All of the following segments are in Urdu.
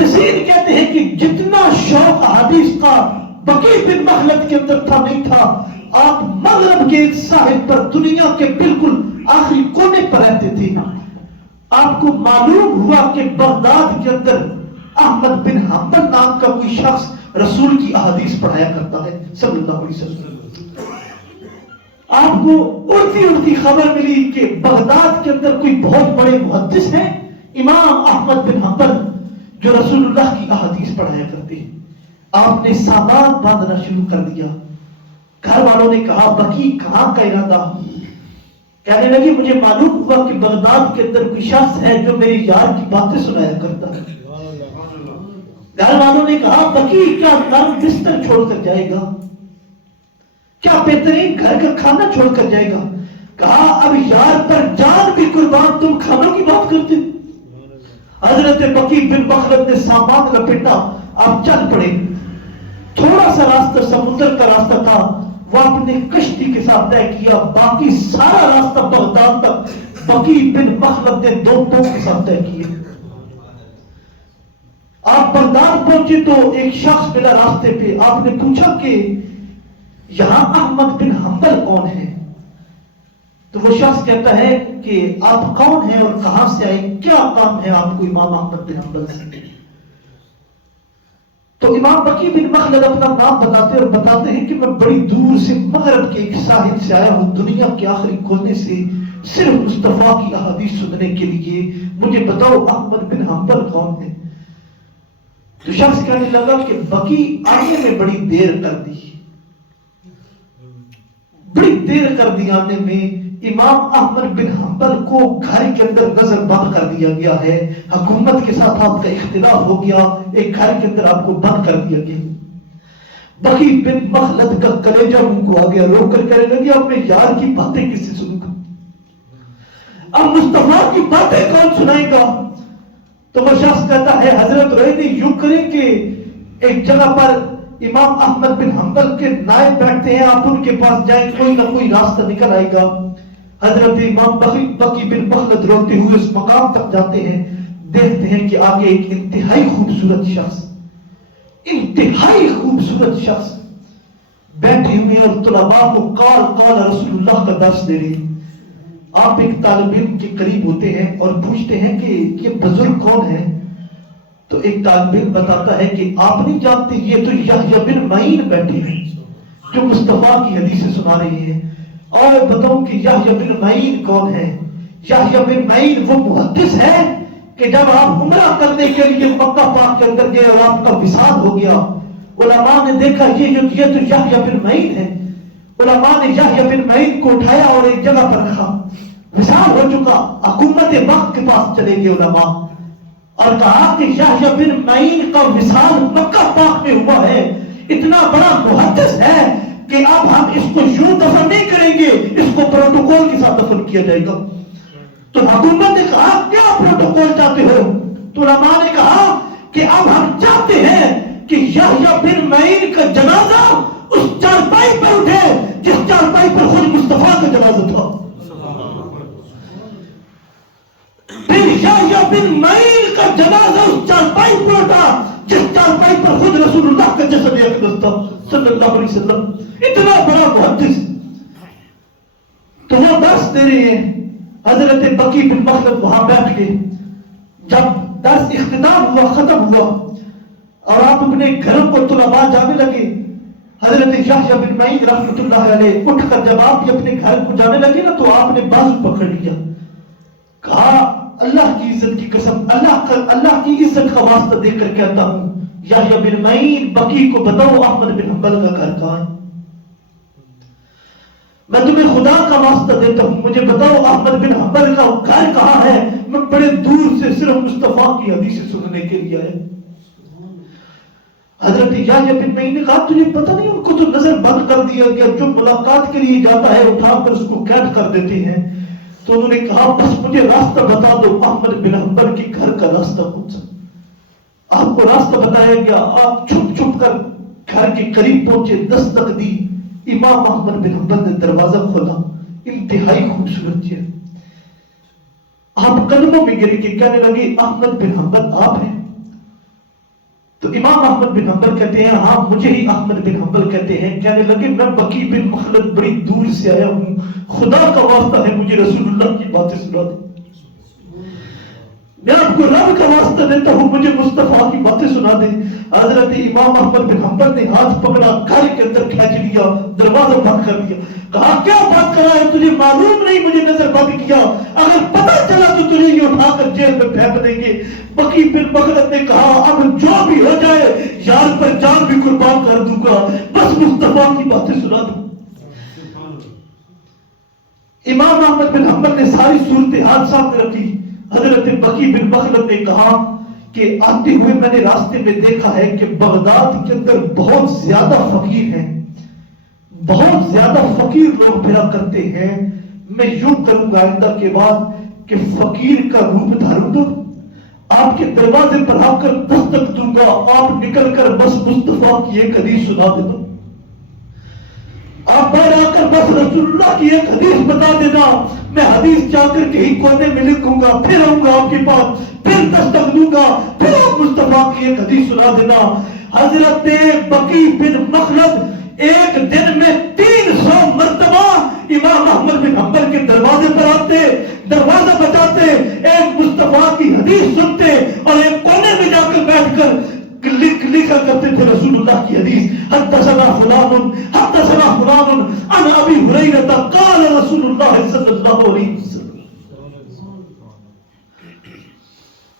محدثین کہتے ہیں کہ جتنا شوق حدیث کا بقی بن مخلد کے اندر تھا نہیں تھا. آپ مغرب کے ایک ساحل پر دنیا کے بالکل آخری کونے پر رہتے تھے. آپ کو معلوم ہوا کہ بغداد کے اندر احمد بن حنبل نام کا کوئی شخص رسول کی احادیث پڑھایا کرتا ہے صلی اللہ علیہ وسلم. آپ کو اڑتی اڑتی خبر ملی کہ بغداد کے اندر کوئی بہت بڑے محدث ہیں امام احمد بن حنبل جو رسول اللہ کی احادیث پڑھایا کرتے ہیں. آپ نے سامان باندھنا شروع کر دیا. گھر والوں نے کہا بقی کہاں کا ارادہ؟ کہنے لگے مجھے معلوم ہوا کہ بغداد کے اندر کوئی شخص ہے جو میری یار کی باتیں سنایا کرتا ہے. گھر والوں نے کہا بقی کیا نرم بستر چھوڑ کر جائے گا؟ کیا بہترین گھر کا کھانا چھوڑ کر جائے گا؟ کہا اب یار پر جان بھی قربان تم کھانوں کی بات کرتے. حضرت بقی بن مخلد نے سامان لپیٹا. آپ چل پڑے. تھوڑا سا راستہ سمندر کا راستہ تھا وہ اپنے کشتی کے ساتھ طے کیا. باقی سارا راستہ بغداد تک بقی بن مخلد نے 2 توپ کے ساتھ طے کیے. آپ بغداد پہنچے تو ایک شخص ملا راستے پہ. آپ نے پوچھا کہ یہاں احمد بن حنبل کون ہے؟ تو وہ شخص کہتا ہے کہ آپ کون ہیں اور کہاں سے آئے؟ کیا کام ہے آپ کو امام احمد بن حنبل سے؟ تو امام بقی بن مخلد اپنا نام بتاتے ہیں کہ میں بڑی دور سے مغرب کے ایک ساحل سے آیا ہوں دنیا کے آخری کونے سے صرف مصطفیٰ کی احادیث سننے کے لیے. مجھے بتاؤ احمد بن حنبل کون ہے؟ تو شخص کہنے لگا کہ بقی آنے میں بڑی دیر کر دی. بڑی دیر کر دی آنے میں. امام احمد بن حنبل کو گھر کے اندر نظر بند کر دیا گیا ہے. حکومت کے ساتھ آپ کا اختلاف ہو گیا. ایک گھر کے اندر آپ کو بند کر دیا گیا. بقی بن مخلد کا کلیجہ منہ کو آ گیا. رو کر کہنے لگے اب میں یار کی باتیں کس سے سنوں گا؟ اب مصطفیٰ کی باتیں کون سنائے گا؟ تو وہ شخص کہتا ہے حضرت روحانی یوں کریں کہ ایک جگہ پر امام احمد بن حنبل کے نائب بیٹھتے ہیں. آپ ان کے پاس جائیں کوئی نہ کوئی راستہ نکل آئے گا. حضرت امام بقی بن مخلد روتے ہوئے اس مقام تک جاتے ہیں. دیکھتے ہیں کہ آگے ایک انتہائی خوبصورت شخص بیٹھے ہوئے اور طلباء کو قال رسول اللہ کا درس دے رہے ہیں. آپ ایک طالب علم کے قریب ہوتے ہیں اور پوچھتے ہیں کہ یہ بزرگ کون ہے؟ تو ایک طالب علم بتاتا ہے کہ آپ نہیں جانتے یہ تو یحییٰ بن معین بیٹھے ہیں جو مصطفیٰ کی حدیثیں سنا رہے ہیں. اور بتاؤں کہ یحییٰ بن معین کون ہے؟ یحییٰ بن معین وہ محدث ہے کہ جب آپ عمرہ کرنے کے لیے مکہ پاک کے اندر گئے اور آپ کا وصال ہو گیا علماء نے دیکھا یہ تو یحییٰ بن معین ہے. علماء نے یحییٰ بن معین کو اٹھایا اور ایک جگہ پر رکھا. وصال ہو چکا. حکومت وقت کے پاس چلے گئے علماء اور کہا کہ یحییٰ بن معین کا وصال مکہ پاک میں ہوا ہے. اتنا بڑا محدث ہے کہ اب ہم اس کو یوں دفن نہیں کریں گے اس کو پروٹوکول کے ساتھ دفن کیا جائے گا. تو حکومت نے کہا کیا پروٹوکول چاہتے ہو؟ تو علماء نے کہا کہ اب ہم چاہتے ہیں کہ یحییٰ بن معین کا جنازہ اس چارپائی پر اٹھے جس چارپائی پر خود مصطفیٰ کا جنازہ تھا. پھر یحییٰ بن معین کا جنازہ اس چارپائی پر اٹھا جس چارپائی پر خود رسول اللہ کا جسد اقدس تھا صلی اللہ علیہ وسلم. اتنا بڑا محدث. تو وہ درس دے رہے ہیں. حضرت بقی بن مخلد وہاں بیٹھ کے جب درس اختتام ہوا ختم ہوا اور آپ اپنے گھروں کو طلباء جانے لگے حضرت یحییٰ بن معین رحمۃ اللہ علیہ اٹھ کر جب آپ اپنے گھر کو جانے لگے نا تو آپ نے بازو پکڑ لیا. کہا اللہ کی عزت کی قسم اللہ کی عزت کا واسطہ دے کر کہتا ہوں یحییٰ بن معین بقی کو بتاؤ احمد بن حنبل کا گھر کہاں ہے؟ میں تمہیں خدا کا واسطہ دیتا ہوں مجھے بتاؤ احمد بن حنبل کا گھر کہاں ہے؟ میں بڑے دور سے صرف مصطفیٰ کی حدیثیں سننے کے لیے آیا. حضرت یحییٰ بن معین نے کہا تجھے پتہ نہیں ان کو تو نظر بند کر دیا گیا جو ملاقات کے لیے جاتا ہے اٹھا کر اس کو قید کر دیتے ہیں. تو انہوں نے کہا بس مجھے راستہ بتا دو احمد بن حنبل کے گھر کا راستہ کون سا؟ آپ کو راستہ بتایا گیا. آپ چھپ چھپ کر گھر کے قریب پہنچے. دستک دی. امام احمد بن حنبل نے دروازہ کھولا. انتہائی خوبصورت چہرہ. آپ قدموں میں گر کے کہنے لگے احمد بن حنبل آپ ہیں؟ تو امام احمد بن حنبل کہتے ہیں ہاں مجھے ہی احمد بن حنبل کہتے ہیں. کہنے لگے میں بقی بن مخلد بڑی دور سے آیا ہوں, خدا کا واسطہ ہے مجھے رسول اللہ کی باتیں سنا دیں. میں آپ کو رب کا واسطہ دیتا ہوں مجھے مصطفیٰ کی باتیں سنا دیں. حضرت امام احمد بن حنبل نے ہاتھ پکڑا, گھر کے اندر کھینچ لیا, دروازہ بند کر دیا. کہا کیا بات کر رہا ہے, تجھے معلوم نہیں مجھے نظر بند کیا, اگر پتہ چلا تو تجھے یہ اٹھا کر جیل میں پھینک دیں گے. بقی بن مخلد نے کہا اب جو بھی ہو جائے یار پر جان بھی قربان کر دوں گا, بس مصطفیٰ کی باتیں سنا دوں. امام احمد بن حنبل نے ساری صورتحال سامنے رکھی. حضرت بقی بن مخلد نے کہا کہ آتے ہوئے میں نے راستے میں دیکھا ہے کہ بغداد کے اندر بہت زیادہ فقیر ہیں, بہت زیادہ فقیر لوگ پھرا کرتے ہیں. میں یوں کروں گا آئندہ کے بعد کہ فقیر کا روپ دھاروں گا, آپ کے دروازے پر آ کر دستک دوں گا, آپ نکل کر بس مصطفیٰ کی ایک حدیث سنا دیتا, آپ باہر آ کر بس رسول اللہ کی ایک حدیث بتا دینا, میں حدیث جا کر کہیں کونے میں لکھوں گا, پھر آؤں گا آپ کے پاس, پھر دستک دوں گا, پھر آپ مصطفیٰ کی ایک حدیث سنا دینا. حضرت بقی بن مخلد ایک دن میں 300 مرتبہ امام احمد بن حنبل کے دروازے پر آتے, دروازہ بجاتے, ایک مصطفیٰ کی حدیث سنتے اور ایک کونے میں جا کر بیٹھ کر لکھا کرتے تھے رسول اللہ کی حدیث. حدثنا فلان حدثنا فلان عن ابی ہریرہ قال رسول اللہ صلی اللہ علیہ وسلم.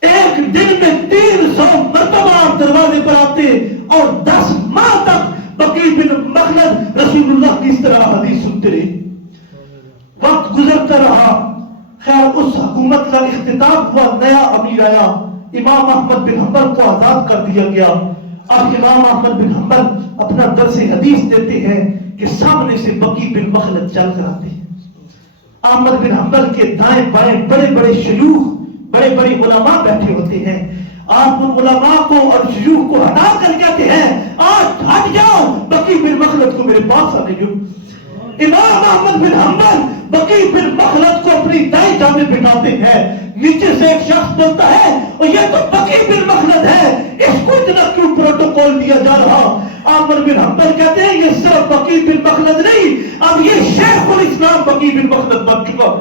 ایک دن میں 300 مرتبہ آپ دروازے پر آتے اور 10 ماہ تک بقی بن مخلد رسول اللہ کی اس طرح حدیث سنتے رہے. وقت گزرتا رہا, خیر اس حکومت کا اختتام ہوا, نیا امیر آیا, امام احمد بن حنبل کو آزاد کر دیا گیا. اب امام احمد بن حنبل اپنا درس حدیث دیتے ہیں کہ سامنے سے بقی بن مخلد چل کر آتے ہیں. احمد بن حنبل کے دائیں بائیں بڑے بڑے شیوخ, بڑے بڑے علماء بیٹھے ہوتے ہیں. آپ ان علماء کو اور شیوخ کو ہٹا کر کہتے ہیں آج ہٹ جاؤ, بقی بن مخلد کو میرے پاس آنے دو. امام احمد بن حنبل بقی بن مخلد کو اپنی دائیں جانب بٹھاتے ہیں. نیچے سے ایک شخص بولتا ہے اور یہ تو بقی بن مخلد ہے, اس کو اتنا کیوں پروٹوکول دیا جا رہا. احمد بن حنبل کہتے ہیں یہ صرف بقی بن مخلد نہیں, اب یہ شیخ الاسلام بقی بن مخلد بن چکا.